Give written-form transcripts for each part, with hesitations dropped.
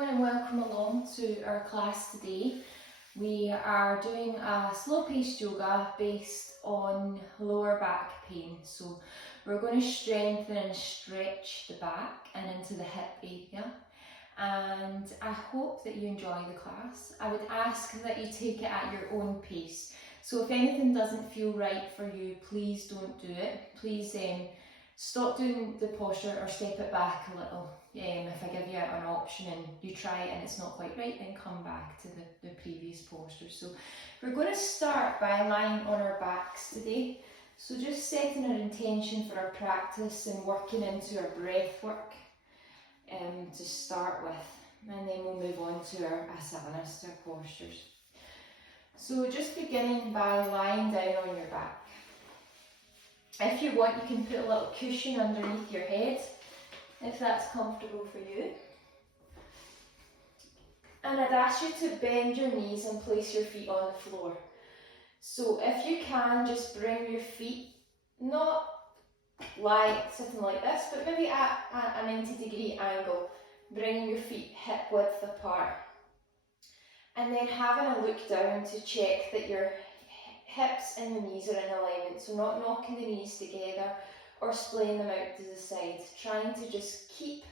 everyone and welcome along to our class today. We are doing a slow-paced yoga based on lower back pain. So we're going to strengthen and stretch the back and into the hip area. And I hope that you enjoy the class. I would ask that you take it at your own pace. So if anything doesn't feel right for you, please don't do it. Please stop doing the posture or step it back a little. If I give you an option and you try it and it's not quite right, then come back to the previous posture. So we're going to start by lying on our backs today. So just setting our intention for our practice and working into our breath work to start with, and then we'll move on to our asanas, our postures. So just beginning by lying down on your back. If you want, you can put a little cushion underneath your head, if that's comfortable for you. And I'd ask you to bend your knees and place your feet on the floor. So if you can, just bring your feet, not sitting like this, but maybe at a 90-degree angle, bringing your feet hip width apart. And then having a look down to check that your hips and the knees are in alignment, so not knocking the knees together or splaying them out to the side. Trying to just keep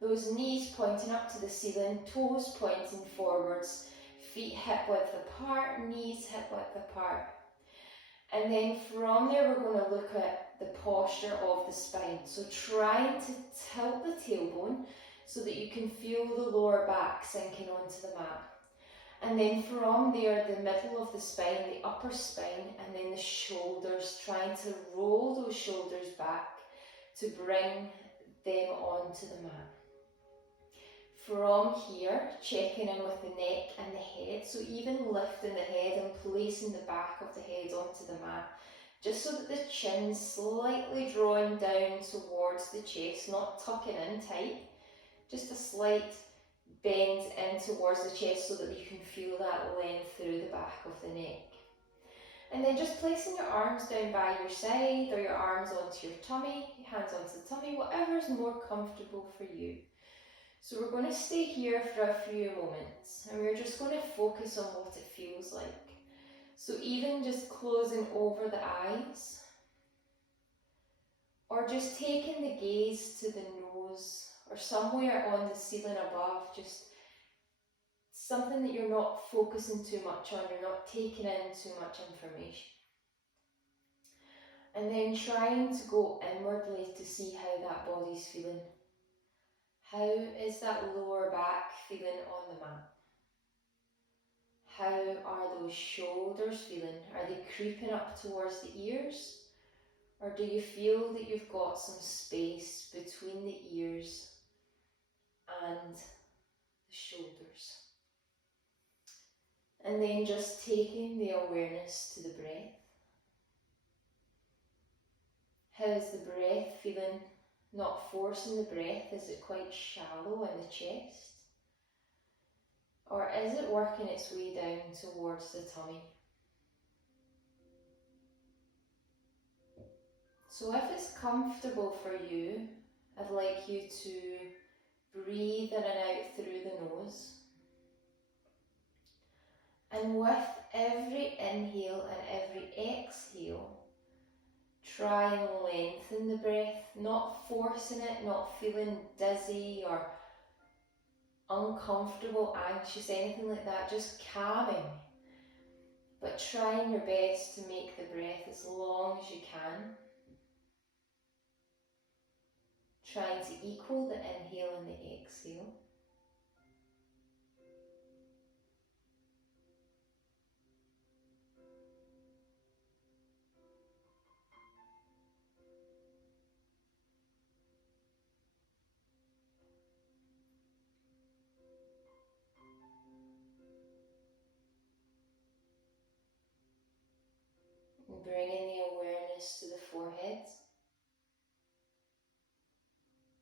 those knees pointing up to the ceiling, toes pointing forwards, feet hip width apart, knees hip width apart. And then from there we're going to look at the posture of the spine. So trying to tilt the tailbone so that you can feel the lower back sinking onto the mat. And then from there, the middle of the spine, the upper spine, and then the shoulders, trying to roll those shoulders back to bring them onto the mat. From here, checking in with the neck and the head, so even lifting the head and placing the back of the head onto the mat, just so that the chin's slightly drawn down towards the chest, not tucking in tight, just a slight bend in towards the chest so that you can feel that length through the back of the neck. And then just placing your arms down by your side or your arms onto your tummy, hands onto the tummy, whatever is more comfortable for you. So we're going to stay here for a few moments and we're just going to focus on what it feels like. So even just closing over the eyes or just taking the gaze to the nose or somewhere on the ceiling above, just something that you're not focusing too much on, you're not taking in too much information. And then trying to go inwardly to see how that body's feeling. How is that lower back feeling on the mat? How are those shoulders feeling? Are they creeping up towards the ears? Or do you feel that you've got some space between the ears and the shoulders? And then just taking the awareness to the breath. How is the breath feeling? Not forcing the breath, is it quite shallow in the chest? Or is it working its way down towards the tummy? So if it's comfortable for you, I'd like you to breathe in and out through the nose. And with every inhale and every exhale, try and lengthen the breath, not forcing it, not feeling dizzy or uncomfortable, anxious, anything like that, just calming. But trying your best to make the breath as long as you can. Trying to equal the inhale and the exhale. And bringing the awareness to the forehead.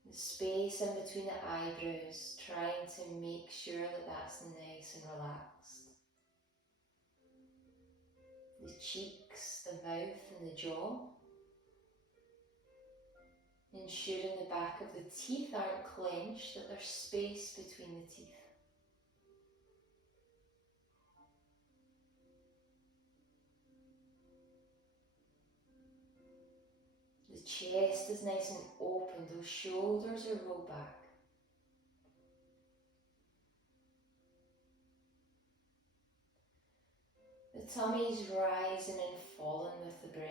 The space in between the eyebrows, trying to make sure that that's nice and relaxed. The cheeks, the mouth and the jaw. ensuring the back of the teeth aren't clenched, that there's space between the teeth. The chest is nice and open, those shoulders are rolled back. The tummy is rising and falling with the breath.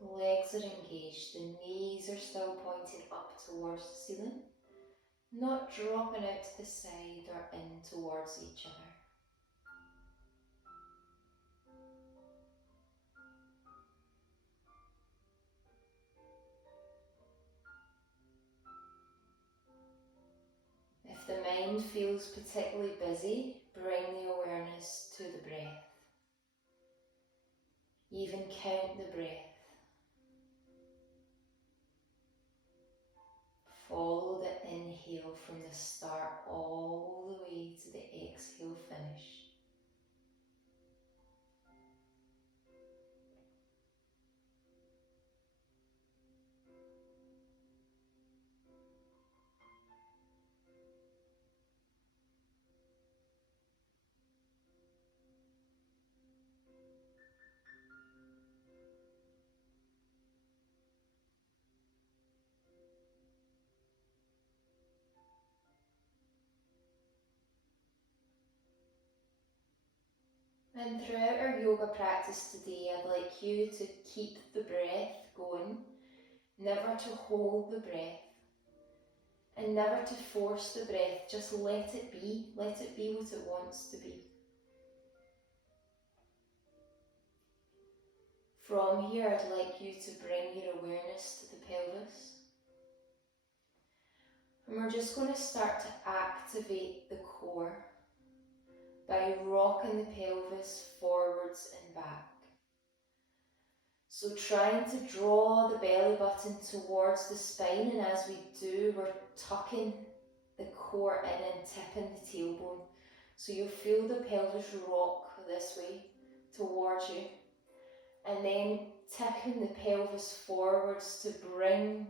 The legs are engaged, the knees are still pointing up towards the ceiling, not dropping out to the side or in towards each other. If the mind feels particularly busy, bring the awareness to the breath. Even count the breath. Follow the inhale from the start all the way to the exhale finish. And throughout our yoga practice today, I'd like you to keep the breath going, never to hold the breath, and never to force the breath, just let it be what it wants to be. From here, I'd like you to bring your awareness to the pelvis. And we're just going to start to activate the core by rocking the pelvis forwards and back. So trying to draw the belly button towards the spine, and as we do, we're tucking the core in and tipping the tailbone. So you'll feel the pelvis rock this way towards you, and then tipping the pelvis forwards to bring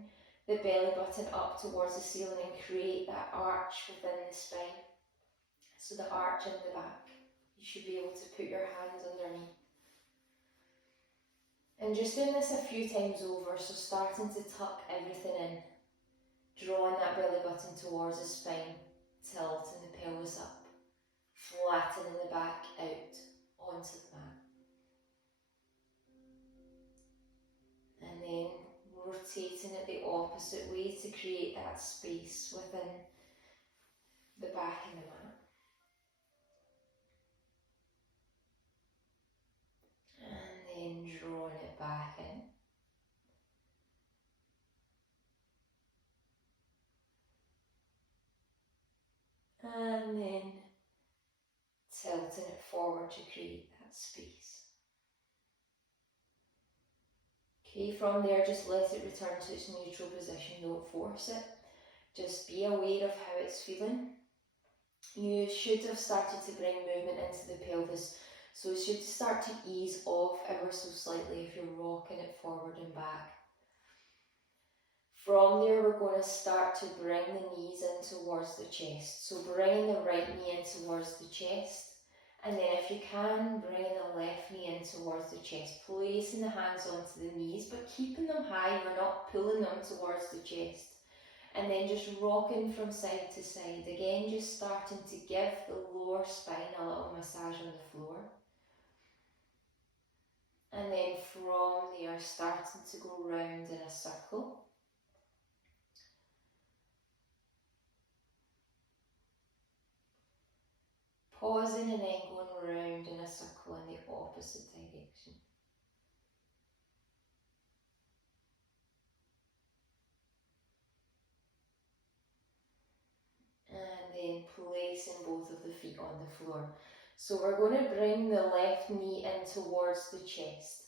the belly button up towards the ceiling and create that arch within the spine. So the arch in the back. You should be able to put your hands underneath. And just doing this a few times over, so starting to tuck everything in, drawing that belly button towards the spine, tilting the pelvis up, flattening the back out onto the mat. And then rotating it the opposite way to create that space within the back and the mat. And then drawing it back in. And then tilting it forward to create that space. Okay, from there just let it return to its neutral position, don't force it. Just be aware of how it's feeling. You should have started to bring movement into the pelvis, so it should start to ease off ever so slightly if you're rocking it forward and back. From there, we're going to start to bring the knees in towards the chest. So bringing the right knee in towards the chest, and then if you can, bringing the left knee in towards the chest, placing the hands onto the knees, but keeping them high, we're not pulling them towards the chest. And then just rocking from side to side. Again, just starting to give the lower spine a little massage on the floor. And then from there, starting to go round in a circle. Pausing and then going round in a circle in the opposite direction. And then placing both of the feet on the floor. So we're going to bring the left knee in towards the chest.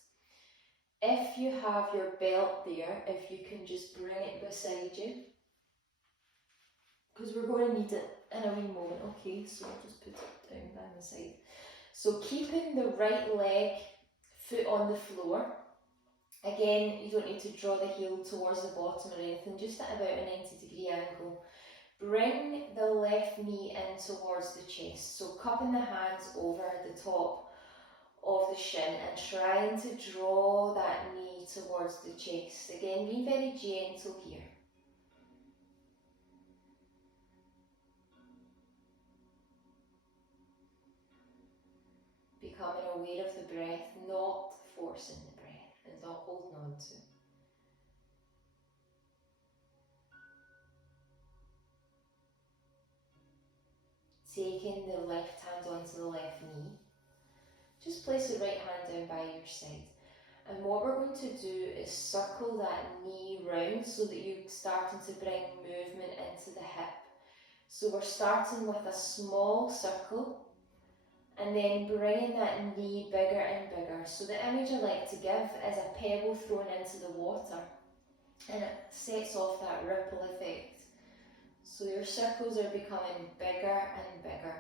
If you have your belt there, if you can just bring it beside you, because we're going to need it in a wee moment. Okay, so I'll just put it down by my side. So keeping the right leg foot on the floor. Again, you don't need to draw the heel towards the bottom or anything, just at about a 90-degree angle. Bring the left knee in towards the chest, so cupping the hands over the top of the shin and trying to draw that knee towards the chest. Again, be very gentle here. Becoming aware of the breath, not forcing the breath and not holding on to it. Taking the left hand onto the left knee. Just place the right hand down by your side. And what we're going to do is circle that knee round so that you're starting to bring movement into the hip. So we're starting with a small circle and then bringing that knee bigger and bigger. So the image I like to give is a pebble thrown into the water and it sets off that ripple effect. So your circles are becoming bigger and bigger.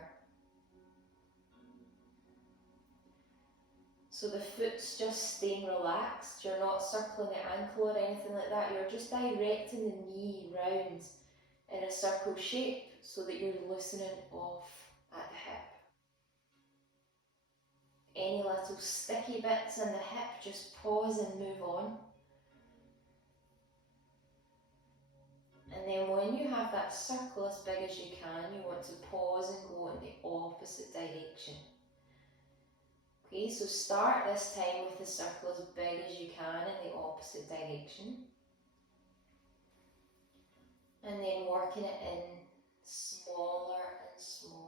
So the foot's just staying relaxed, you're not circling the ankle or anything like that, you're just directing the knee round in a circle shape so that you're loosening off at the hip. Any little sticky bits in the hip, just pause and move on. And then when you have that circle as big as you can, you want to pause and go in the opposite direction. Okay, so start this time with the circle as big as you can in the opposite direction. And then working it in smaller and smaller.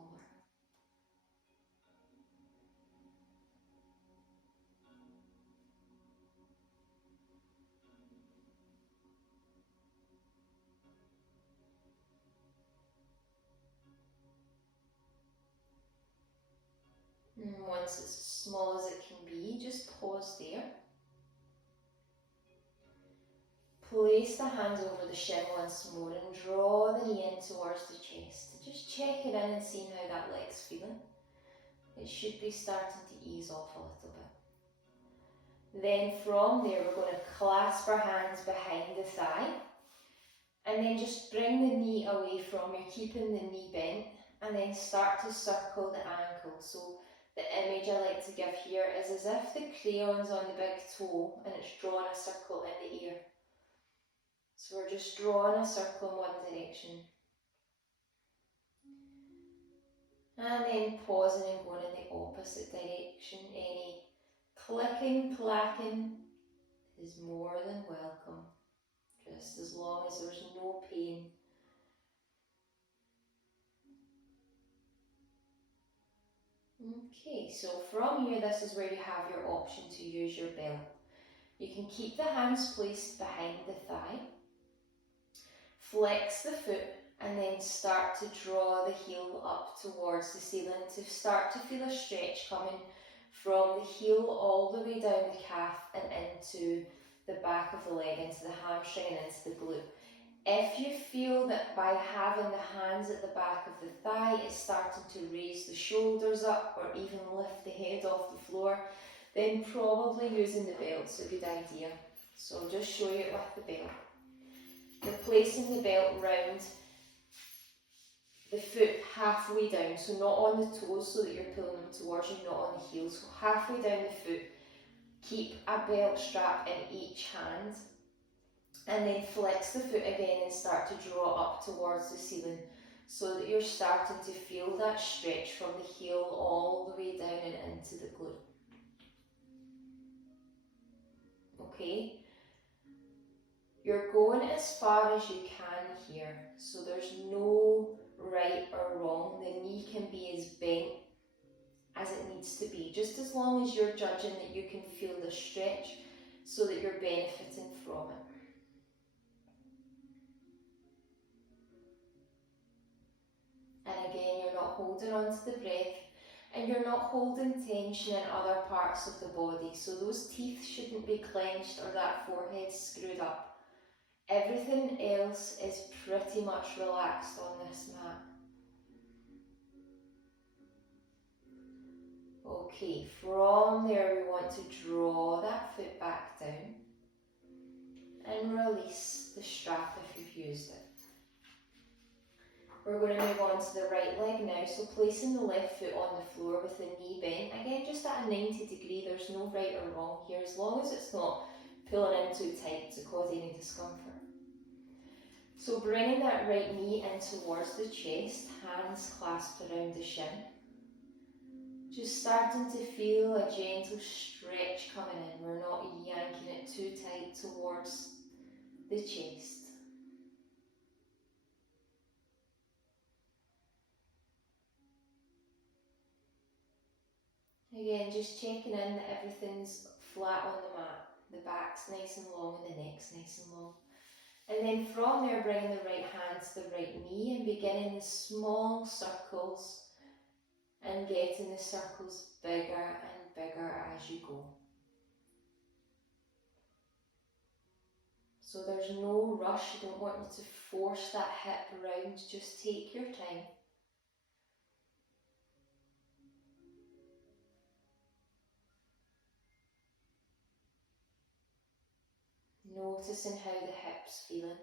And once it's as small as it can be, just pause there. Place the hands over the shin once more and draw the knee in towards the chest. Just check it in and see how that leg's feeling. It should be starting to ease off a little bit. Then from there we're going to clasp our hands behind the thigh and then just bring the knee away from you, keeping the knee bent, and then start to circle the ankle. So the image I like to give here is as if the crayon's on the big toe and it's drawing a circle in the air. So we're just drawing a circle in one direction. And then pausing and going in the opposite direction. Any clicking, clacking is more than welcome, just as long as there's no pain. Okay, so from here, this is where you have your option to use your belt. You can keep the hands placed behind the thigh, flex the foot, and then start to draw the heel up towards the ceiling to start to feel a stretch coming from the heel all the way down the calf and into the back of the leg, into the hamstring and into the glute. If you feel that by having the hands at the back of the thigh, it's starting to raise the shoulders up or even lift the head off the floor, then probably using the belt's a good idea. So I'll just show you it with the belt. You're placing the belt round the foot halfway down, so not on the toes so that you're pulling them towards you, not on the heels. So halfway down the foot, keep a belt strap in each hand, and then flex the foot again and start to draw up towards the ceiling so that you're starting to feel that stretch from the heel all the way down and into the glute. Okay, you're going as far as you can here, so there's no right or wrong. The knee can be as bent as it needs to be, just as long as you're judging that you can feel the stretch so that you're benefiting from it. And again, you're not holding on to the breath and you're not holding tension in other parts of the body. So those teeth shouldn't be clenched or that forehead screwed up. Everything else is pretty much relaxed on this mat. Okay, from there we want to draw that foot back down and release the strap if you've used it. We're going to move on to the right leg now, so placing the left foot on the floor with the knee bent, again just at a 90 degree, there's no right or wrong here, as long as it's not pulling in too tight to cause any discomfort. So bringing that right knee in towards the chest, hands clasped around the shin. Just starting to feel a gentle stretch coming in. We're not yanking it too tight towards the chest. Again, just checking in that everything's flat on the mat. The back's nice and long and the neck's nice and long. And then from there, bringing the right hand to the right knee and beginning the small circles and getting the circles bigger and bigger as you go. So there's no rush, I don't want you to force that hip round, just take your time. Noticing how the hip's feeling.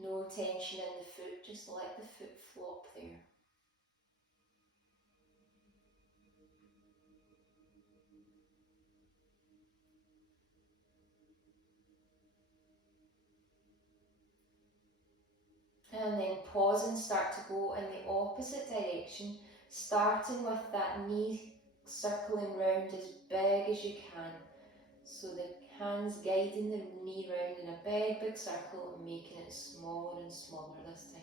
No tension in the foot, just let the foot flop there. And then pause and start to go in the opposite direction, starting with that knee circling round as big as you can. So the hands guiding the knee round in a big, big circle and making it smaller and smaller this time.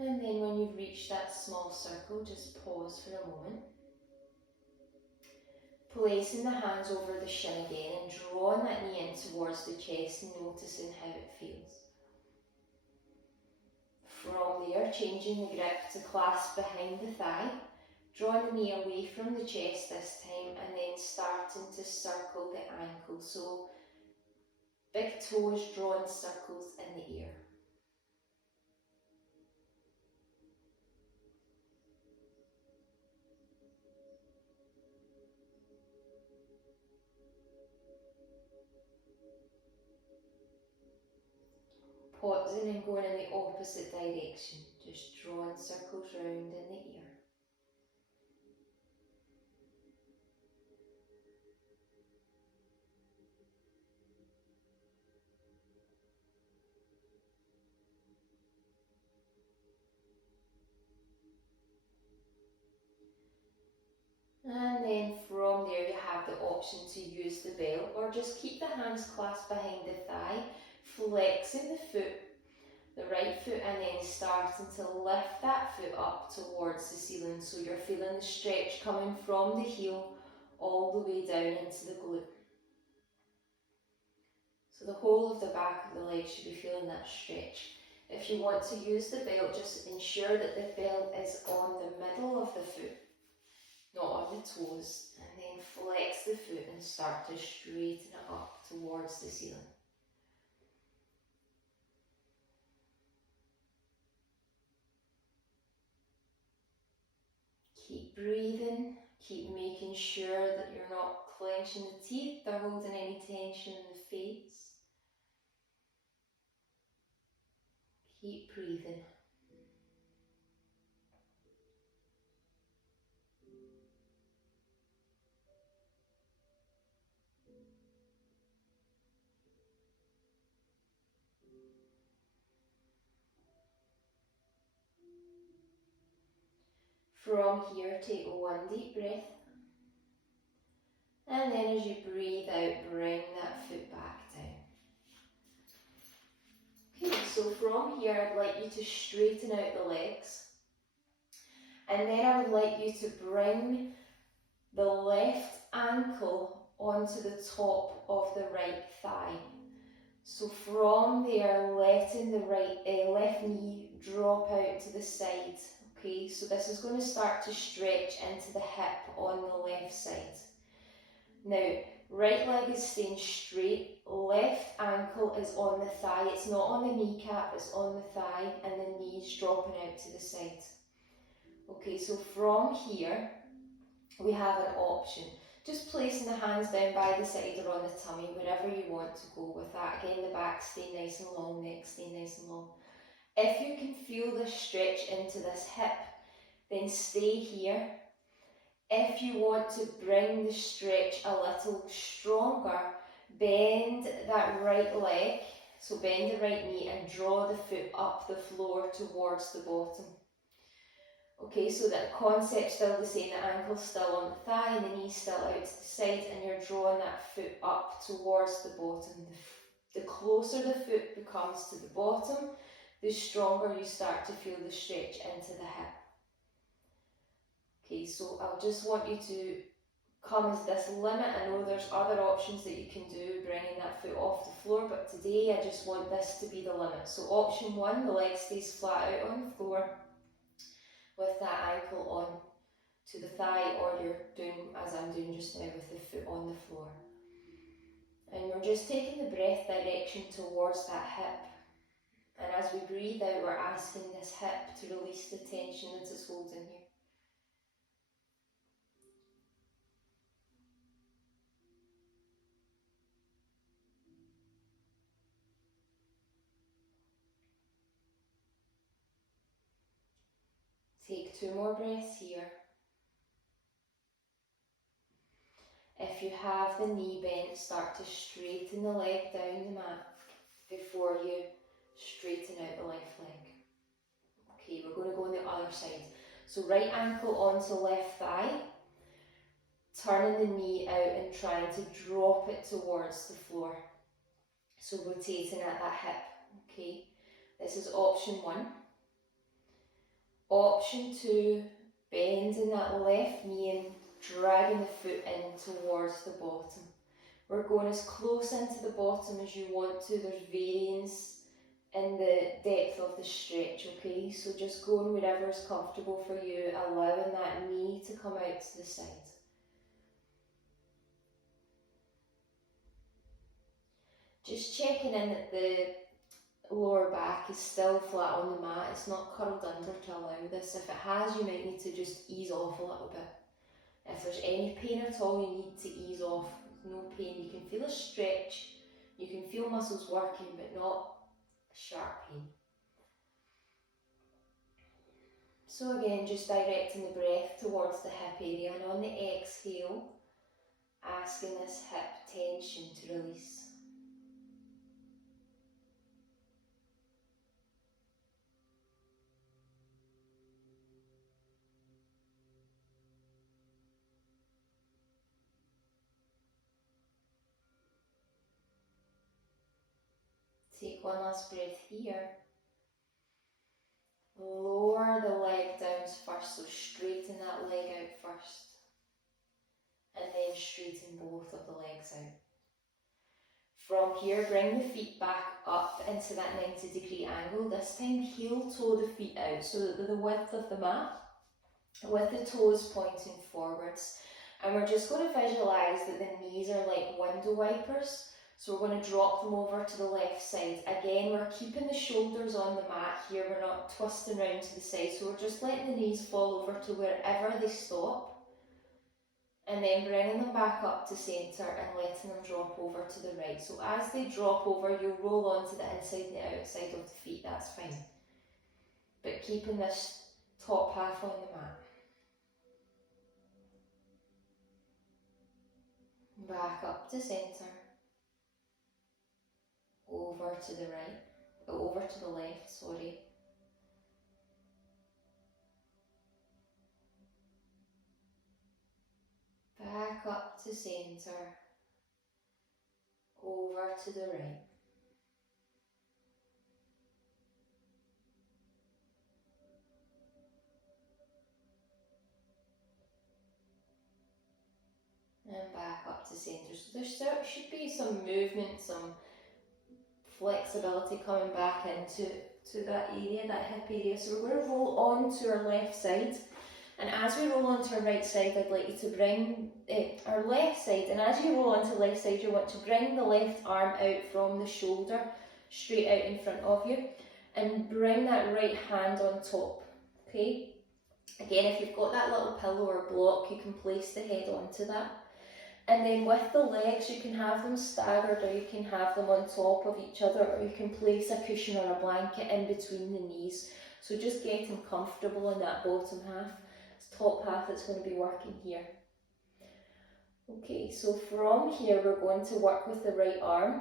And then when you've reached that small circle, just pause for a moment. Placing the hands over the shin again and drawing that knee in towards the chest and noticing how it feels. From there, changing the grip to clasp behind the thigh, drawing the knee away from the chest this time and then starting to circle the ankle. So big toes drawing circles in the air. Pausing and going in the opposite direction, just drawing circles round in the air. And then from there you have the option to use the belt or just keep the hands clasped behind the thigh, flexing the foot, the right foot, and then starting to lift that foot up towards the ceiling, so you're feeling the stretch coming from the heel all the way down into the glute. So the whole of the back of the leg should be feeling that stretch. If you want to use the belt, just ensure that the belt is on the middle of the foot, not on the toes, and then flex the foot and start to straighten it up towards the ceiling. Keep breathing, keep making sure that you're not clenching the teeth or holding any tension in the face. Keep breathing. From here, take one deep breath. And then as you breathe out, bring that foot back down. Okay, so from here, I'd like you to straighten out the legs. And then I would like you to bring the left ankle onto the top of the right thigh. So from there, letting the left knee drop out to the side. Okay, so this is going to start to stretch into the hip on the left side. Now, right leg is staying straight, left ankle is on the thigh, it's not on the kneecap, it's on the thigh, and the knee's dropping out to the side. Okay, so from here, we have an option. Just placing the hands down by the side or on the tummy, wherever you want to go with that. Again, the back stay nice and long, neck stay nice and long. If you can feel this stretch into this hip, then stay here. If you want to bring the stretch a little stronger, bend that right leg, so bend the right knee and draw the foot up the floor towards the bottom. Okay, so that concept's still the same, the ankle's still on the thigh and the knee's still out to the side, and you're drawing that foot up towards the bottom. The closer the foot becomes to the bottom, the stronger you start to feel the stretch into the hip. Okay, so I'll just want you to come as this limit. I know there's other options that you can do, bringing that foot off the floor, but today I just want this to be the limit. So option 1, the leg stays flat out on the floor with that ankle on to the thigh, or you're doing as I'm doing just now with the foot on the floor. And we're just taking the breath direction towards that hip. And as we breathe out, we're asking this hip to release the tension that it's holding here. Take 2 more breaths here. If you have the knee bent, start to straighten the leg down the mat before you straighten out the left leg. Okay, we're going to go on the other side. So right ankle onto left thigh, turning the knee out and trying to drop it towards the floor. So rotating at that hip. Okay, this is option 1. Option 2, bending that left knee and dragging the foot in towards the bottom. We're going as close into the bottom as you want to. There's variance in the depth of the stretch, okay? So just going wherever is comfortable for you, allowing that knee to come out to the side. Just checking in that the lower back is still flat on the mat, it's not curled under to allow this. If it has, you might need to just ease off a little bit. If there's any pain at all, you need to ease off. No pain, you can feel a stretch, you can feel muscles working, but not sharp pain. So again, just directing the breath towards the hip area, and on the exhale, asking this hip tension to release. Take one last breath here. Lower the leg down first, so straighten that leg out first. And then straighten both of the legs out. From here, bring the feet back up into that 90-degree angle. This time, heel toe the feet out, so that they're the width of the mat, with the toes pointing forwards. And we're just going to visualise that the knees are like window wipers. So we're going to drop them over to the left side. Again, we're keeping the shoulders on the mat here. We're not twisting around to the side. So we're just letting the knees fall over to wherever they stop. And then bringing them back up to centre and letting them drop over to the right. So as they drop over, you'll roll onto the inside and the outside of the feet. That's fine. But keeping this top half on the mat. Back up to centre. Over to the right, over to the left, sorry. Back up to centre, over to the right. And back up to centre. So there should be some movement, some flexibility coming back into that area, that hip area. So we're going to roll on to our left side. And as we roll onto our right side, I'd like you to bring our left side, and as you roll onto the left side, you want to bring the left arm out from the shoulder, straight out in front of you, and bring that right hand on top, okay? Again, if you've got that little pillow or block, you can place the head onto that. And then with the legs, you can have them staggered, or you can have them on top of each other, or you can place a cushion or a blanket in between the knees. So just getting comfortable in that bottom half. Top half that's going to be working here. Okay, so from here we're going to work with the right arm,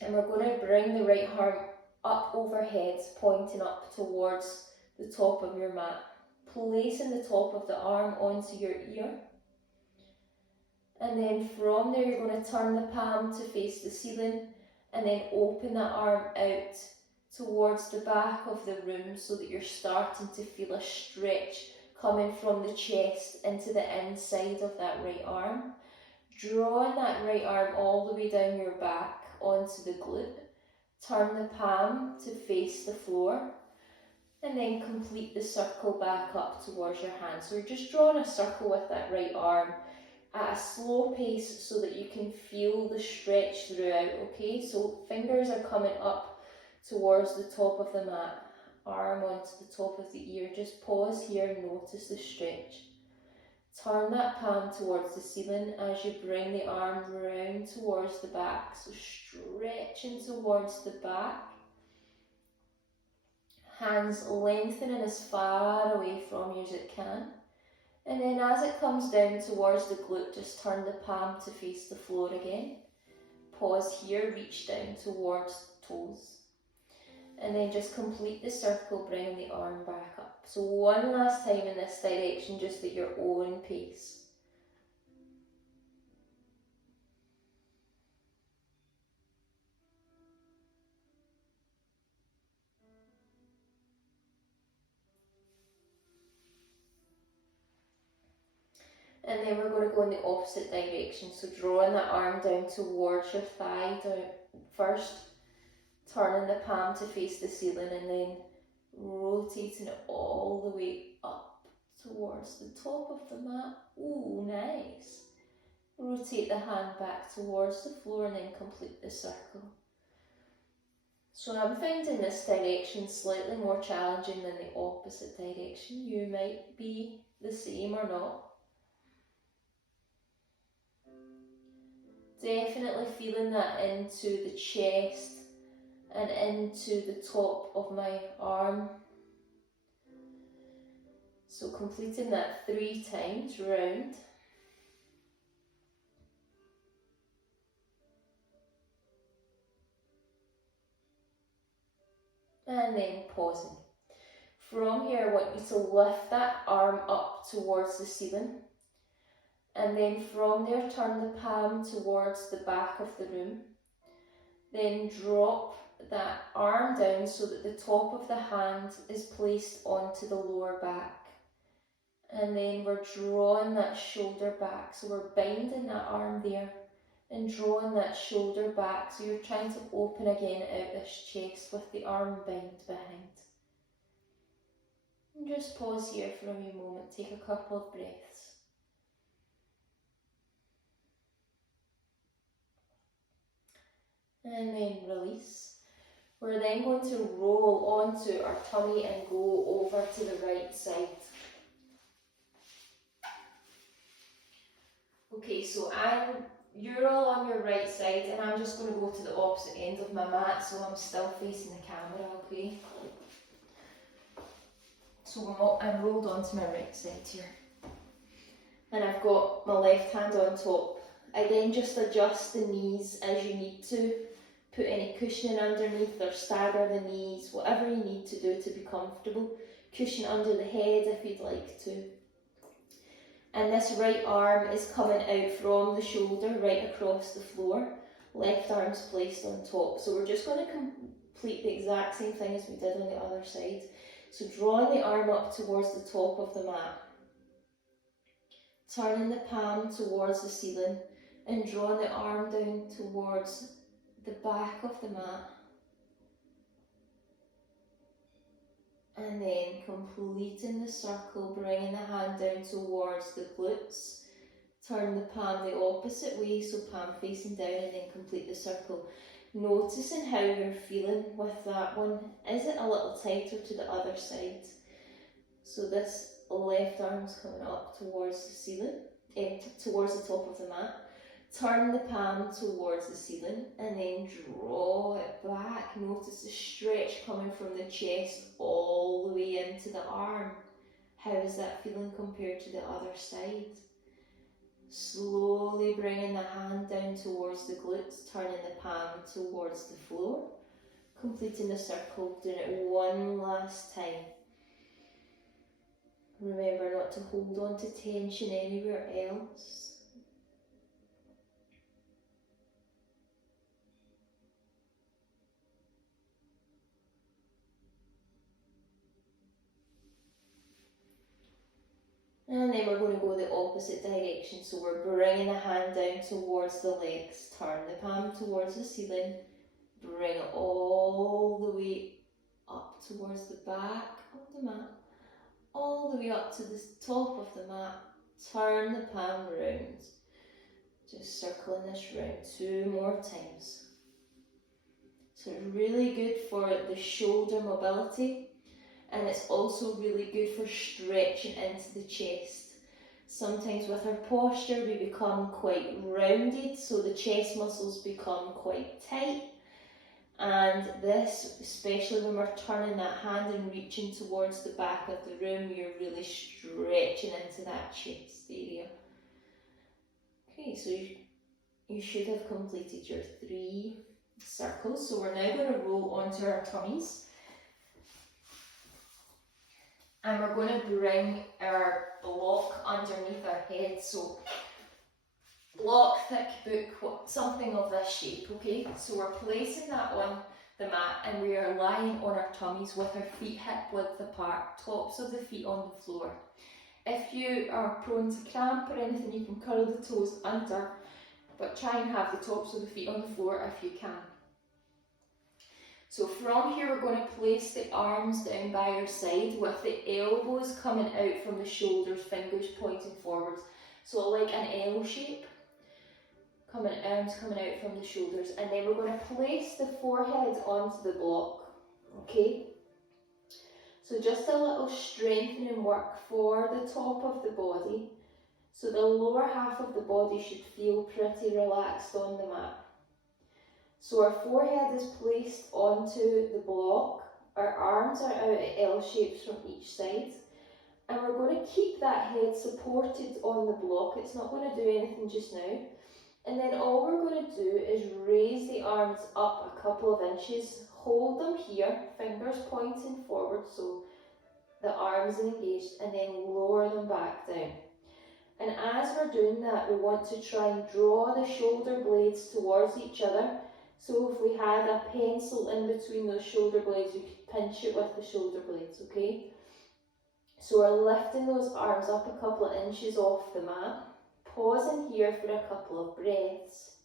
and we're going to bring the right arm up overhead, pointing up towards the top of your mat, placing the top of the arm onto your ear, and then from there you're going to turn the palm to face the ceiling, and then open that arm out towards the back of the room so that you're starting to feel a stretch coming from the chest into the inside of that right arm. Drawing that right arm all the way down your back onto the glute. Turn the palm to face the floor, and then complete the circle back up towards your hand. So we're just drawing a circle with that right arm at a slow pace so that you can feel the stretch throughout, okay? So fingers are coming up towards the top of the mat. Arm onto the top of the ear. Just pause here and notice the stretch. Turn that palm towards the ceiling as you bring the arm round towards the back. So stretching towards the back. Hands lengthening as far away from you as it can. And then as it comes down towards the glute, just turn the palm to face the floor again. Pause here, reach down towards the toes. And then just complete the circle, bringing the arm back up. So one last time in this direction, just at your own pace. And then we're going to go in the opposite direction. So drawing that arm down towards your thigh down first, turning the palm to face the ceiling, and then rotating it all the way up towards the top of the mat. Ooh, nice. Rotate the hand back towards the floor and then complete the circle. So I'm finding this direction slightly more challenging than the opposite direction. You might be the same or not. Definitely feeling that into the chest and into the top of my arm. So completing that 3 times round. And then pausing. From here, I want you to lift that arm up towards the ceiling. And then from there, turn the palm towards the back of the room. Then drop that arm down so that the top of the hand is placed onto the lower back. And then we're drawing that shoulder back. So we're binding that arm there and drawing that shoulder back. So you're trying to open again out this chest with the arm bound behind. And just pause here for a wee moment. Take a couple of breaths. And then release. We're then going to roll onto our tummy and go over to the right side. Okay, so you're all on your right side, and I'm just going to go to the opposite end of my mat, so I'm still facing the camera, okay? So I'm rolled onto my right side here. And I've got my left hand on top. Again, just adjust the knees as you need to. Put any cushioning underneath or stagger the knees, whatever you need to do to be comfortable. Cushion under the head if you'd like to. And this right arm is coming out from the shoulder right across the floor. Left arm's placed on top. So we're just going to complete the exact same thing as we did on the other side. So drawing the arm up towards the top of the mat. Turning the palm towards the ceiling and drawing the arm down towards the back of the mat, and then completing the circle, bringing the hand down towards the glutes. Turn the palm the opposite way, so palm facing down, and then complete the circle. Noticing how you're feeling with that one. Is it a little tighter to the other side? So this left arm's coming up towards the ceiling, towards the top of the mat. Turn the palm towards the ceiling and then draw it back. Notice the stretch coming from the chest all the way into the arm. How is that feeling compared to the other side? Slowly bringing the hand down towards the glutes, turning the palm towards the floor. Completing the circle, doing it one last time. Remember not to hold on to tension anywhere else. And then we're going to go the opposite direction. So we're bringing the hand down towards the legs. Turn the palm towards the ceiling. Bring it all the way up towards the back of the mat. All the way up to the top of the mat. Turn the palm round. Just circling this round 2 more times. So it's really good for the shoulder mobility. And it's also really good for stretching into the chest. Sometimes with our posture we become quite rounded, so the chest muscles become quite tight. And this, especially when we're turning that hand and reaching towards the back of the room, you're really stretching into that chest area. Okay, so you should have completed your 3 circles. So we're now going to roll onto our tummies. And we're going to bring our block underneath our head. So block, thick book, something of this shape, okay? So we're placing that on the mat and we are lying on our tummies with our feet hip width apart, tops of the feet on the floor. If you are prone to cramp or anything, you can curl the toes under, but try and have the tops of the feet on the floor if you can. So from here we're going to place the arms down by your side with the elbows coming out from the shoulders, fingers pointing forwards. So like an L shape, arms coming out from the shoulders. And then we're going to place the forehead onto the block, okay? So just a little strengthening work for the top of the body. So the lower half of the body should feel pretty relaxed on the mat. So our forehead is placed onto the block, our arms are out at L shapes from each side, and we're going to keep that head supported on the block. It's not going to do anything just now. And then all we're going to do is raise the arms up a couple of inches, hold them here, fingers pointing forward, so the arms are engaged, and then lower them back down. And as we're doing that, we want to try and draw the shoulder blades towards each other. So if we had a pencil in between those shoulder blades, we could pinch it with the shoulder blades, okay? So we're lifting those arms up a couple of inches off the mat, pausing here for a couple of breaths.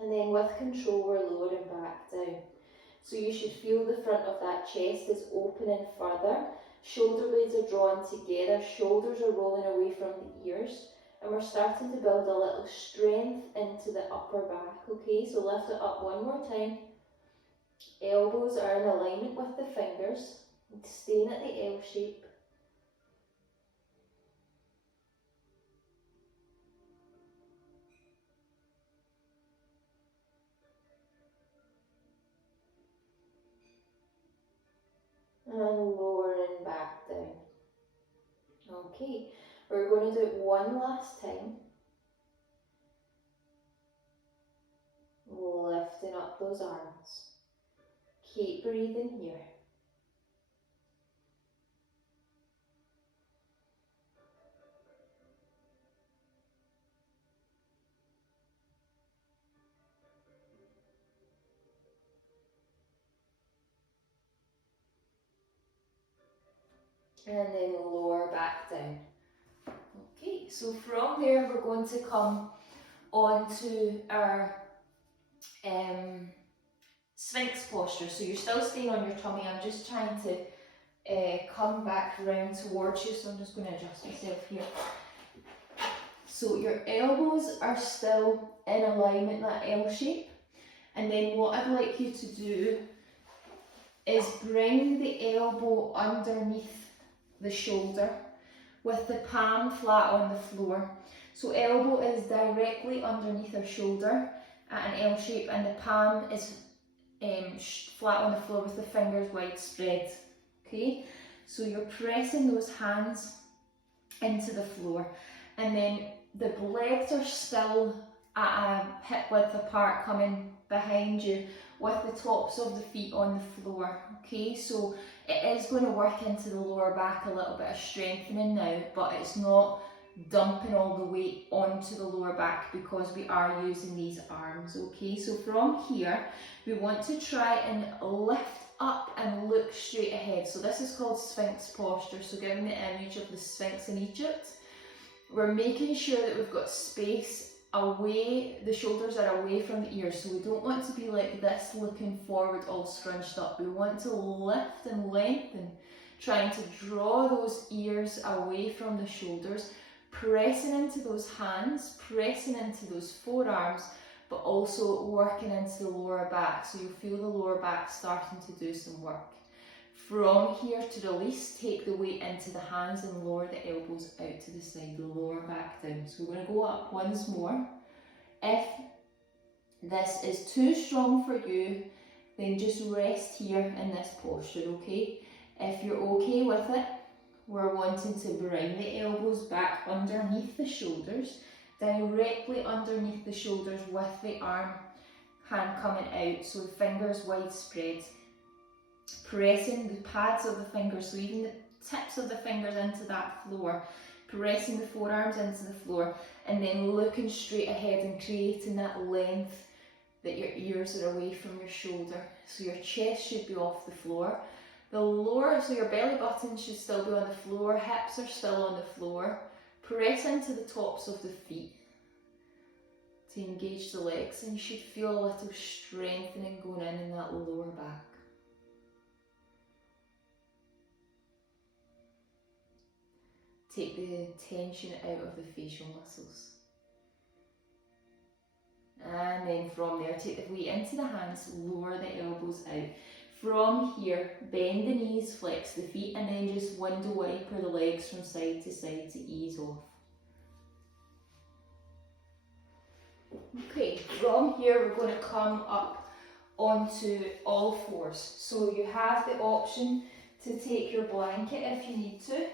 And then with control, we're lowering back down. So you should feel the front of that chest is opening further. Shoulder blades are drawn together, shoulders are rolling away from the ears, and we're starting to build a little strength into the upper back, okay? So lift it up one more time. Elbows are in alignment with the fingers, staying at the L shape. And lowering back down. Okay, we're going to do it one last time. Lifting up those arms. Keep breathing here. and then lower back down. Okay, so from there we're going to come onto our Sphinx posture. So you're still staying on your tummy. I'm just trying to come back round towards you, so I'm just going to adjust myself here. So your elbows are still in alignment, that L shape. And then what I'd like you to do is bring the elbow underneath the shoulder with the palm flat on the floor. So elbow is directly underneath our shoulder at an L shape, and the palm is flat on the floor with the fingers widespread. Okay, so you're pressing those hands into the floor, and then the legs are still at a hip width apart, coming behind you with the tops of the feet on the floor. Okay, so it is going to work into the lower back, a little bit of strengthening now, but it's not dumping all the weight onto the lower back because we are using these arms. Okay, so from here we want to try and lift up and look straight ahead. So this is called Sphinx posture, so giving the image of the Sphinx in Egypt. We're making sure that we've got space away, the shoulders are away from the ears, so we don't want to be like this looking forward all scrunched up. We want to lift and lengthen, trying to draw those ears away from the shoulders, pressing into those hands, pressing into those forearms, but also working into the lower back, so you'll feel the lower back starting to do some work. From here to release, take the weight into the hands and lower the elbows out to the side, lower back down. So we're going to go up once more. If this is too strong for you, then just rest here in this posture, okay? If you're okay with it, we're wanting to bring the elbows back underneath the shoulders, directly underneath the shoulders with the arm, hand coming out, so the fingers widespread. Pressing the pads of the fingers, so even the tips of the fingers into that floor, pressing the forearms into the floor, and then looking straight ahead and creating that length that your ears are away from your shoulder. So your chest should be off the floor. The lower, so your belly button should still be on the floor, hips are still on the floor. Press into the tops of the feet to engage the legs, and you should feel a little strengthening going in that lower back. Take the tension out of the facial muscles. And then from there, take the weight into the hands, lower the elbows out. From here, bend the knees, flex the feet, and then just window wiper the legs from side to ease off. Okay, from here we're going to come up onto all fours. So you have the option to take your blanket if you need to,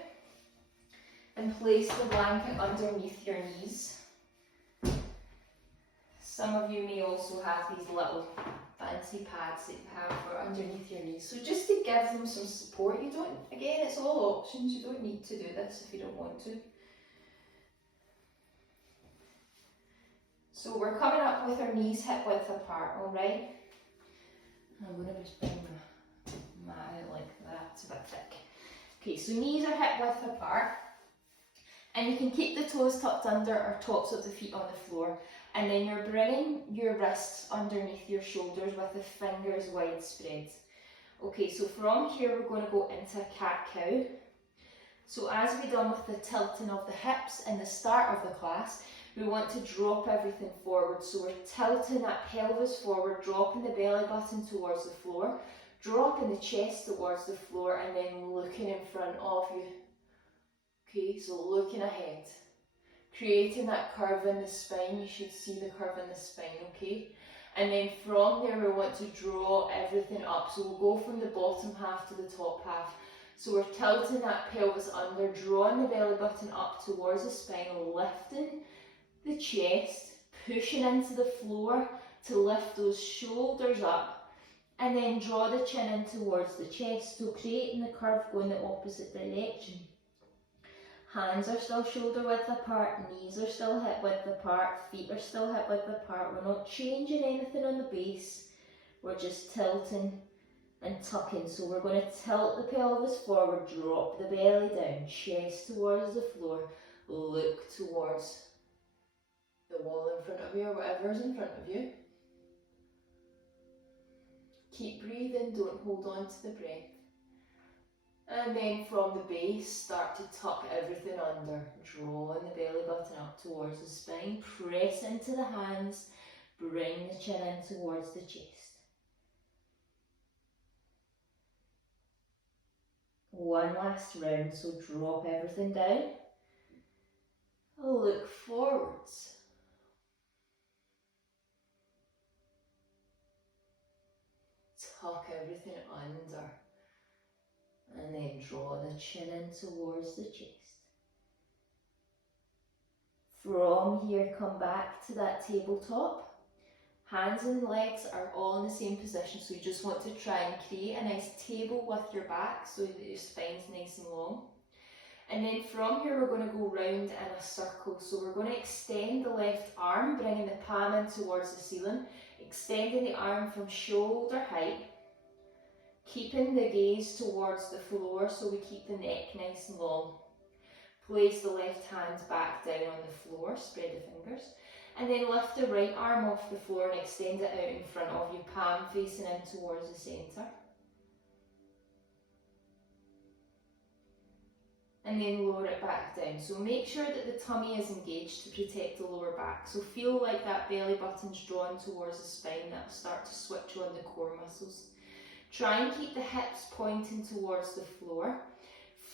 and place the blanket underneath your knees. Some of you may also have these little fancy pads that you have for underneath your knees. So just to give them some support, you don't, again, it's all options, you don't need to do this if you don't want to. So we're coming up with our knees hip width apart, alright? I'm going to just bring my mat out like that, it's a bit thick. Okay, so knees are hip width apart. And you can keep the toes tucked under or tops of the feet on the floor. And then you're bringing your wrists underneath your shoulders with the fingers widespread. Okay, so from here we're going to go into a cat-cow. So as we've done with the tilting of the hips in the start of the class, we want to drop everything forward. So we're tilting that pelvis forward, dropping the belly button towards the floor, dropping the chest towards the floor, and then looking in front of you. Okay, so looking ahead, creating that curve in the spine. You should see the curve in the spine, okay? And then from there we want to draw everything up. So we'll go from the bottom half to the top half. So we're tilting that pelvis under, drawing the belly button up towards the spine, lifting the chest, pushing into the floor to lift those shoulders up, and then draw the chin in towards the chest, so creating the curve going the opposite direction. Hands are still shoulder width apart, knees are still hip width apart, feet are still hip width apart. We're not changing anything on the base, we're just tilting and tuck in. So we're going to tilt the pelvis forward, drop the belly down, chest towards the floor, look towards the wall in front of you or whatever's in front of you. Keep breathing, don't hold on to the breath. And then from the base, start to tuck everything under, drawing the belly button up towards the spine, press into the hands, bring the chin in towards the chest. One last round, so drop everything down, look forwards. Tuck everything under. And then draw the chin in towards the chest. From here, come back to that tabletop. Hands and legs are all in the same position, so you just want to try and create a nice table with your back so that your spine's nice and long. And then from here, we're going to go round in a circle. So we're going to extend the left arm, bringing the palm in towards the ceiling, extending the arm from shoulder height, keeping the gaze towards the floor so we keep the neck nice and long. Place the left hand back down on the floor, spread the fingers, and then lift the right arm off the floor and extend it out in front of you, palm facing in towards the centre. And then lower it back down. So make sure that the tummy is engaged to protect the lower back. So feel like that belly button's drawn towards the spine. That'll start to switch on the core muscles. Try and keep the hips pointing towards the floor.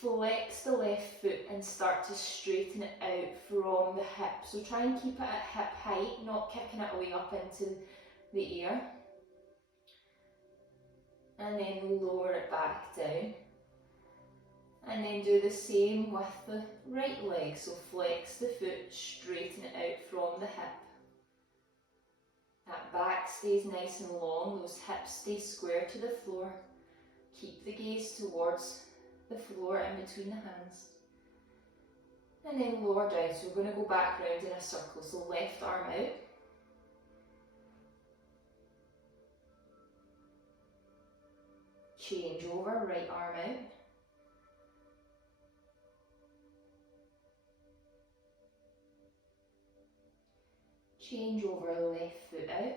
Flex the left foot and start to straighten it out from the hip. So try and keep it at hip height, not kicking it away up into the air. And then lower it back down. And then do the same with the right leg. So flex the foot, straighten it out from the hip. That back stays nice and long, those hips stay square to the floor. Keep the gaze towards the floor in between the hands. And then lower down, so we're going to go back round in a circle. So left arm out. Change over, right arm out. Change over, left foot out.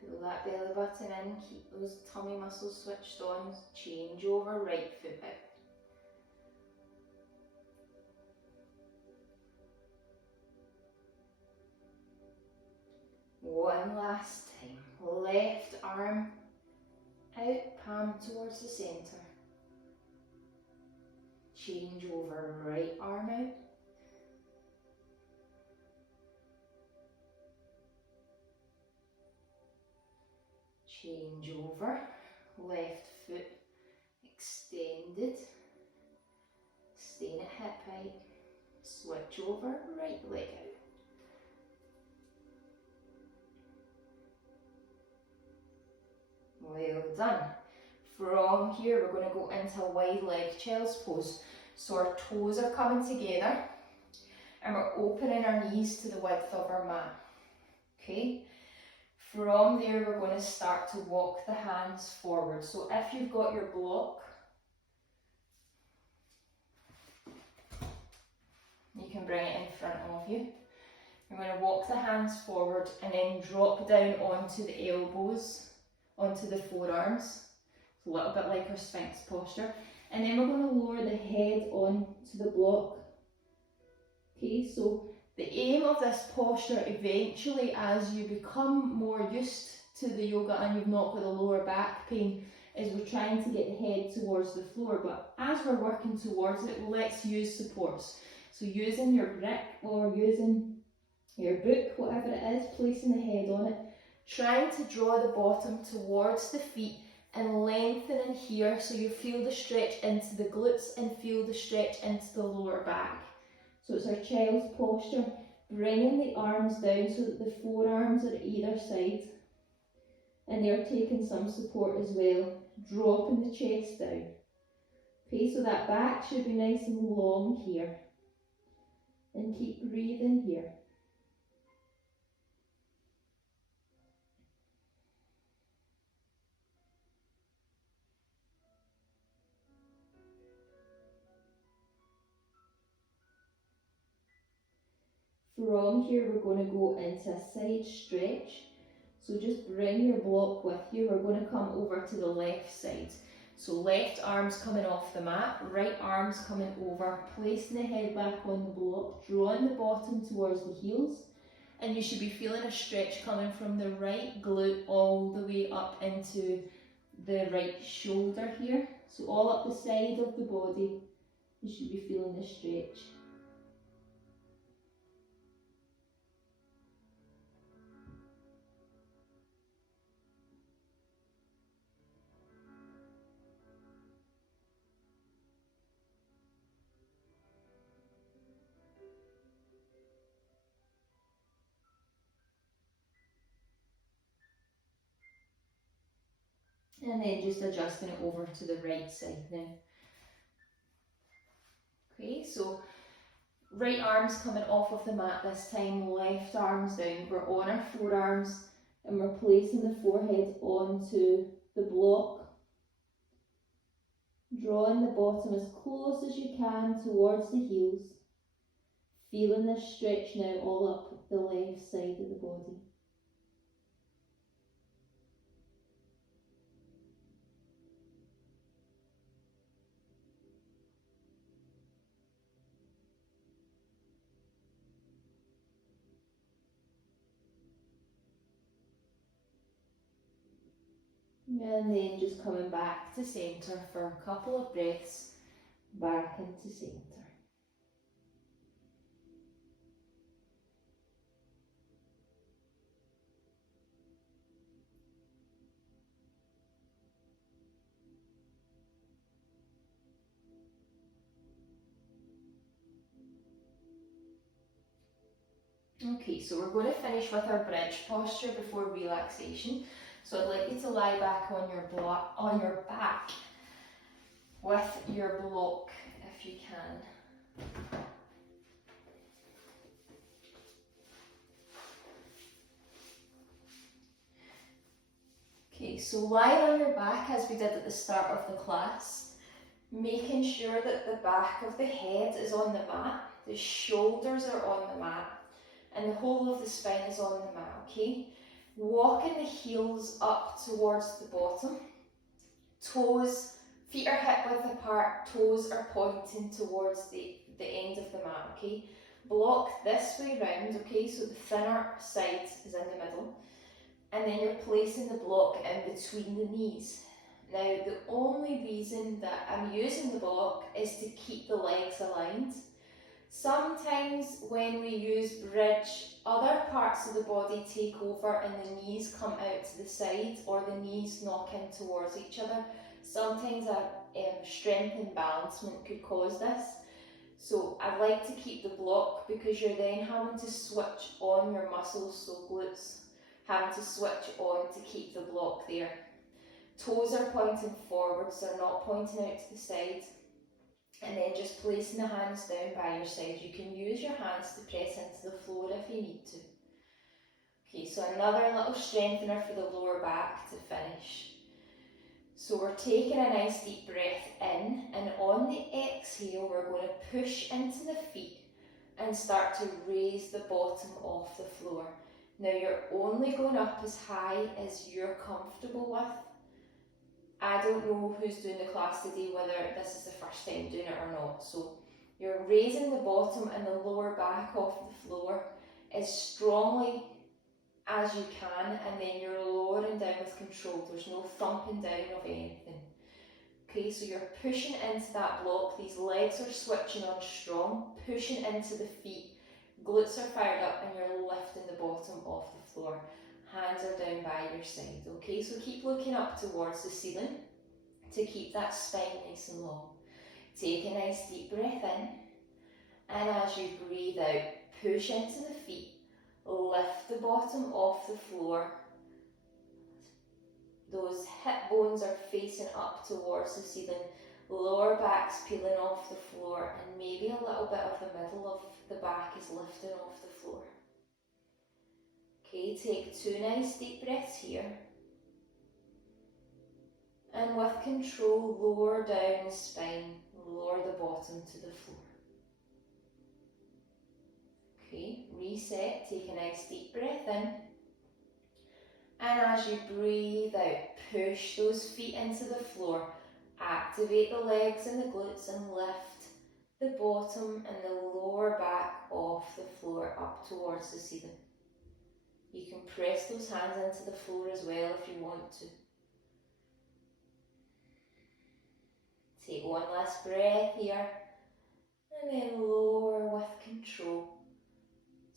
Pull that belly button in, keep those tummy muscles switched on. Change over, right foot out. One last time. Left arm out, palm towards the centre. Change over, right arm out. Change over, left foot extended, staying at hip height, switch over, right leg out. Well done. From here we're going to go into wide leg child's pose. So our toes are coming together and we're opening our knees to the width of our mat. Okay? From there, we're going to start to walk the hands forward. So if you've got your block, you can bring it in front of you. You're going to walk the hands forward and then drop down onto the elbows, onto the forearms. It's a little bit like our Sphinx posture. And then we're going to lower the head onto the block. Okay, so the aim of this posture eventually, as you become more used to the yoga and you've not got the lower back pain, is we're trying to get the head towards the floor. But as we're working towards it, let's use supports. So using your brick or using your book, whatever it is, placing the head on it, trying to draw the bottom towards the feet and lengthening here so you feel the stretch into the glutes and feel the stretch into the lower back. So it's our child's posture, bringing the arms down so that the forearms are at either side and they're taking some support as well, dropping the chest down. Okay, so that back should be nice and long here. And keep breathing here. From here we're going to go into a side stretch. So just bring your block with you. We're going to come over to the left side. So left arm's coming off the mat, right arm's coming over, placing the head back on the block, drawing the bottom towards the heels. And you should be feeling a stretch coming from the right glute all the way up into the right shoulder here. So all up the side of the body, you should be feeling the stretch. And then just adjusting it over to the right side now. Okay, so right arm's coming off of the mat this time, left arm's down. We're on our forearms and we're placing the forehead onto the block. Drawing the bottom as close as you can towards the heels. Feeling this stretch now all up the left side of the body. And then just coming back to centre for a couple of breaths, back into centre. Okay, so we're going to finish with our bridge posture before relaxation. So I'd like you to lie back on your back with your block if you can. Okay, so lie on your back as we did at the start of the class, making sure that the back of the head is on the mat, the shoulders are on the mat, and the whole of the spine is on the mat, okay? Walking the heels up towards the bottom. Toes, feet are hip width apart, toes are pointing towards the end of the mat, okay? Block this way round, okay? So the thinner side is in the middle. And then you're placing the block in between the knees. Now, the only reason that I'm using the block is to keep the legs aligned. Sometimes when we use bridge, other parts of the body take over and the knees come out to the side or the knees knock in towards each other. Sometimes a strength imbalancement could cause this. So I like to keep the block because you're then having to switch on your muscles, so glutes, having to switch on to keep the block there. Toes are pointing forwards, they're not pointing out to the side. And then just placing the hands down by your side. You can use your hands to press into the floor if you need to. Okay, so another little strengthener for the lower back to finish. So we're taking a nice deep breath in, and on the exhale we're going to push into the feet and start to raise the bottom off the floor. Now you're only going up as high as you're comfortable with. I don't know who's doing the class today, whether this is the first time doing it or not. So you're raising the bottom and the lower back off the floor as strongly as you can, and then you're lowering down with control. There's no thumping down of anything. Okay, so you're pushing into that block. These legs are switching on strong, pushing into the feet. Glutes are fired up and you're lifting the bottom off the floor. Hands are down by your side, okay? So keep looking up towards the ceiling to keep that spine nice and long. Take a nice deep breath in, and as you breathe out, push into the feet, lift the bottom off the floor. Those hip bones are facing up towards the ceiling, lower back's peeling off the floor, and maybe a little bit of the middle of the back is lifting off the floor. Okay, take 2 nice deep breaths here. And with control, lower down the spine, lower the bottom to the floor. Okay, reset, take a nice deep breath in. And as you breathe out, push those feet into the floor. Activate the legs and the glutes and lift the bottom and the lower back off the floor up towards the ceiling. You can press those hands into the floor as well if you want to. Take one last breath here, and then lower with control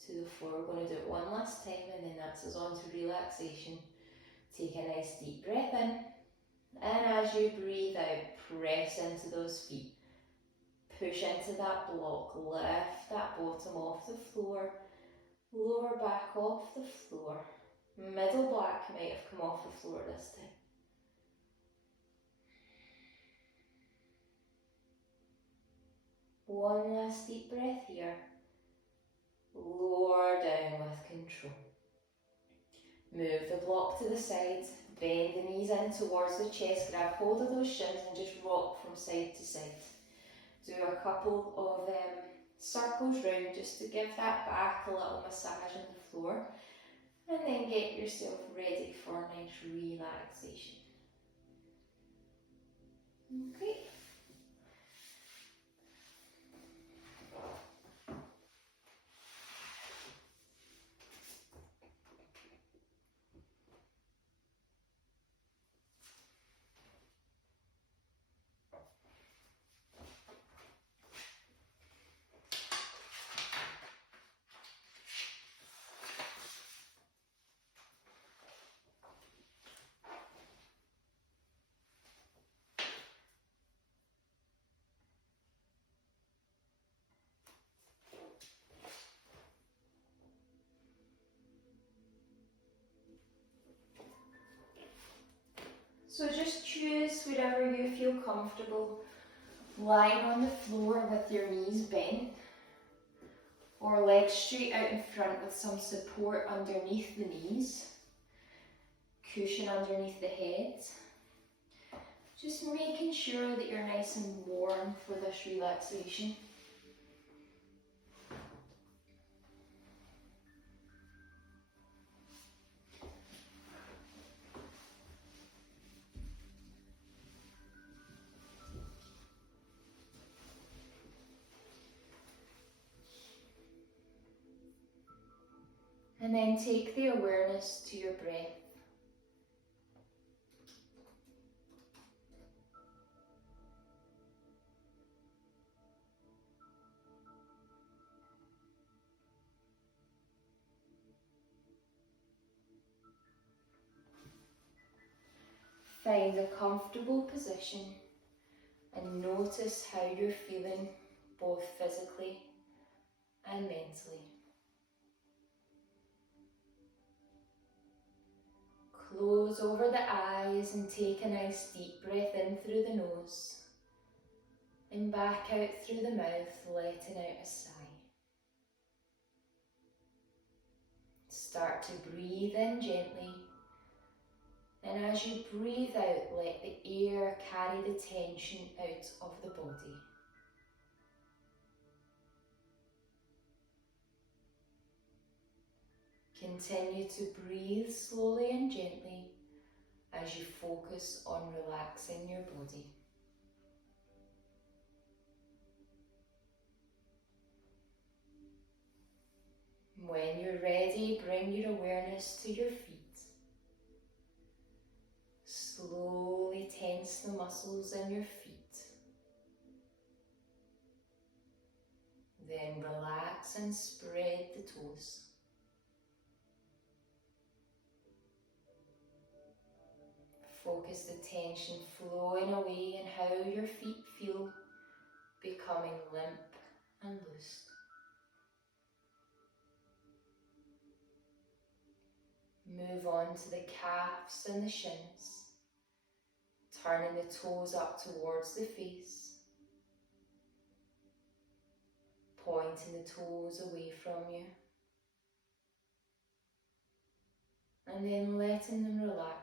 to the floor. We're going to do it one last time, and then that's us on to relaxation. Take a nice deep breath in, and as you breathe out, press into those feet. Push into that block, lift that bottom off the floor, lower back off the floor. Middle back might have come off the floor this time. One last deep breath here. Lower down with control. Move the block to the side, bend the knees in towards the chest, grab hold of those shins and just rock from side to side. Do a couple of circles round just to give that back a little massage on the floor, and then get yourself ready for a nice relaxation. Okay. So just choose wherever you feel comfortable, lying on the floor with your knees bent, or legs straight out in front with some support underneath the knees, cushion underneath the head. Just making sure that you're nice and warm for this relaxation. And then take the awareness to your breath. Find a comfortable position and notice how you're feeling both physically and mentally. Close over the eyes and take a nice deep breath in through the nose and back out through the mouth, letting out a sigh. Start to breathe in gently, and as you breathe out, let the air carry the tension out of the body. Continue to breathe slowly and gently as you focus on relaxing your body. When you're ready, bring your awareness to your feet. Slowly tense the muscles in your feet. Then relax and spread the toes. Focus the tension flowing away and how your feet feel, becoming limp and loose. Move on to the calves and the shins, turning the toes up towards the face, pointing the toes away from you, and then letting them relax.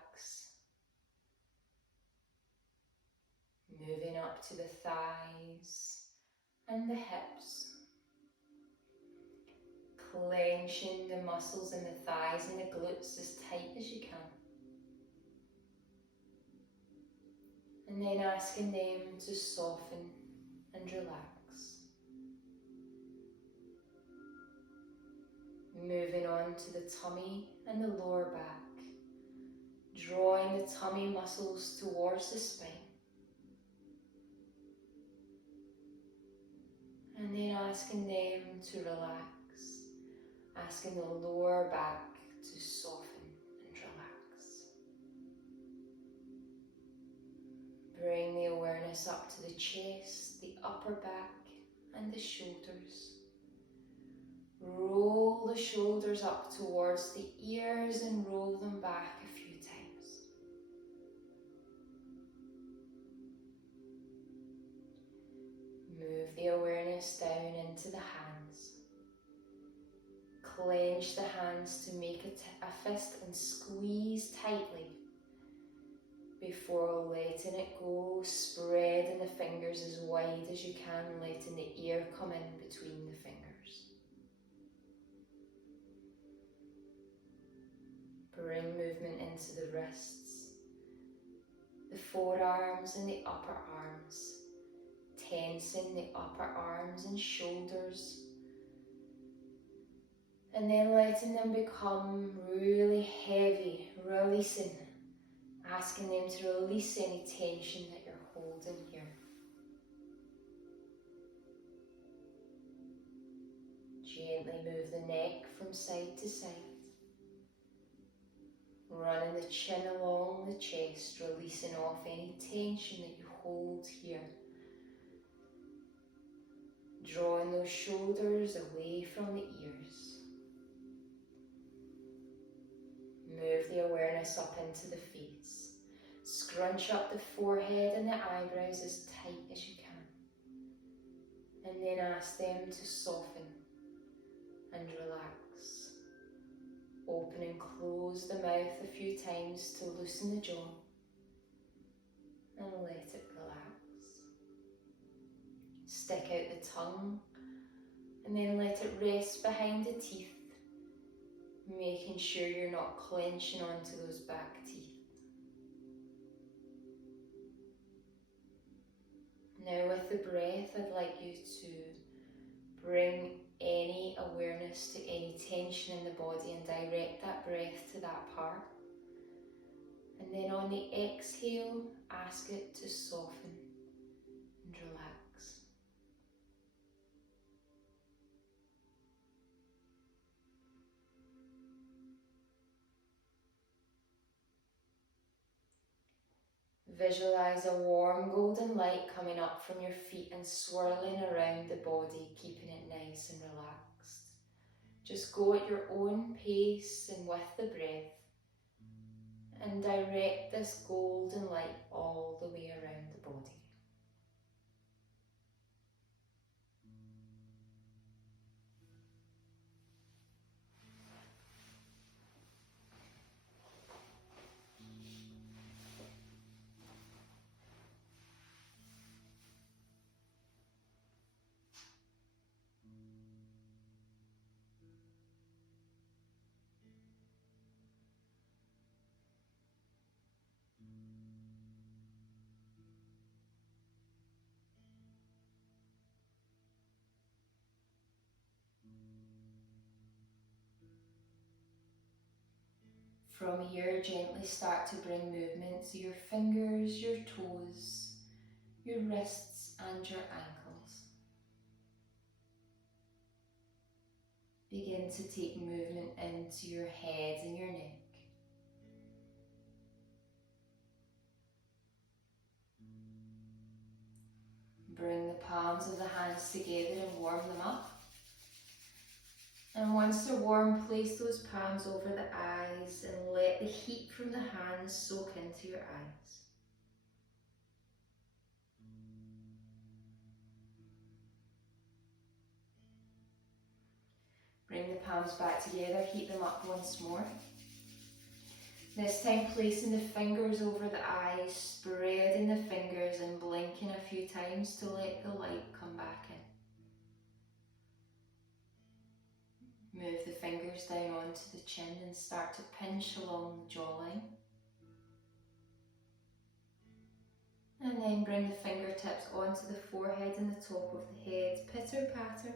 Moving up to the thighs and the hips, clenching the muscles in the thighs and the glutes as tight as you can. And then asking them to soften and relax. Moving on to the tummy and the lower back, drawing the tummy muscles towards the spine. And then asking them to relax, asking the lower back to soften and relax. Bring the awareness up to the chest, the upper back and the shoulders. Roll the shoulders up towards the ears and roll them back a few times. Move the awareness down into the hands. Clench the hands to make a fist and squeeze tightly before letting it go, spreading the fingers as wide as you can, letting the ear come in between the fingers. Bring movement into the wrists, the forearms and the upper arms, tensing the upper arms and shoulders, and then letting them become really heavy, releasing, asking them to release any tension that you're holding here. Gently move the neck from side to side. Running the chin along the chest, releasing off any tension that you hold here. Drawing those shoulders away from the ears. Move the awareness up into the face. Scrunch up the forehead and the eyebrows as tight as you can. And then ask them to soften and relax. Open and close the mouth a few times to loosen the jaw and let it relax. Stick out the tongue and then let it rest behind the teeth, making sure you're not clenching onto those back teeth. Now with the breath, I'd like you to bring any awareness to any tension in the body and direct that breath to that part. And then on the exhale, ask it to soften and relax. Visualize a warm golden light coming up from your feet and swirling around the body, keeping it nice and relaxed. Just go at your own pace and with the breath, and direct this golden light all the way around the body. From here, gently start to bring movement to your fingers, your toes, your wrists and your ankles. Begin to take movement into your head and your neck. Bring the palms of the hands together and warm them up. And once they're warm, place those palms over the eyes and let the heat from the hands soak into your eyes. Bring the palms back together, heat them up once more. This time placing the fingers over the eyes, spreading the fingers and blinking a few times to let the light come back in. Move the fingers down onto the chin and start to pinch along the jawline. And then bring the fingertips onto the forehead and the top of the head, pitter patter,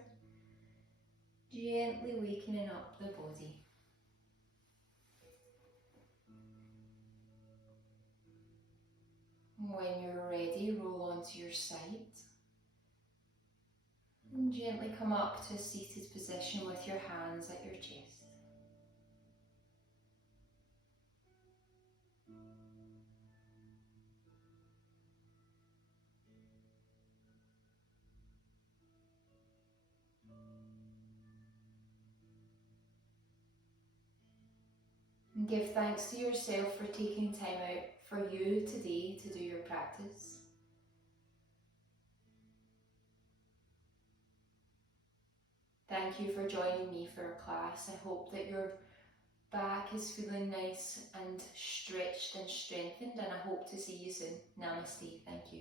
gently wakening up the body. When you're ready, roll onto your side and gently come up to a seated position with your hands at your chest. And give thanks to yourself for taking time out for you today to do your practice. Thank you for joining me for our class. I hope that your back is feeling nice and stretched and strengthened, and I hope to see you soon. Namaste. Thank you.